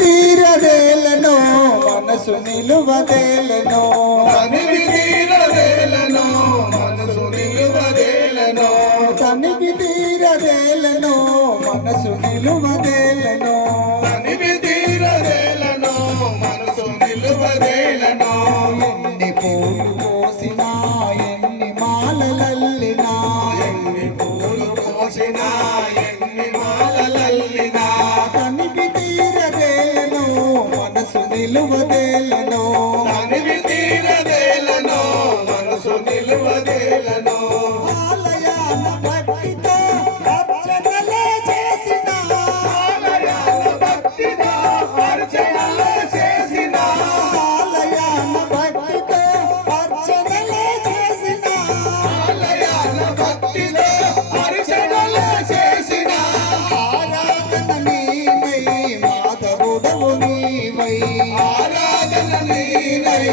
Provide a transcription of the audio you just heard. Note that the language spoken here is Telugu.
తీరదేలను మనసు నిలువదేలను తనివి తీరదేలను మనసు నిలువదేలను తనివి తీరదేలను మనసు నిలువదేలను తనివి తీరదేలను మనసు నిలువదేలను ఎన్ని పూలు కోసినా ఎన్ని మాలలల్లినా ఎన్ని పూలు కోసినా ఎన్ని మాలలల్లినా తనివి తీరదేలను మనసు నిలువదేలను తనివి తీరదేలను మనసు నిలువదేలను ఆలయాన భక్తితో అర్చనలే చేసిన ఆలయాల భక్తితో అర్చనలు చేసిన ఆలయాన భక్తితో అర్చనలే చేసిన ఆలయాల భక్తితో అర్చనలు చేసిన ఆరాధన నీవై మాధవుడవు నీవై ఆరాధన నీవై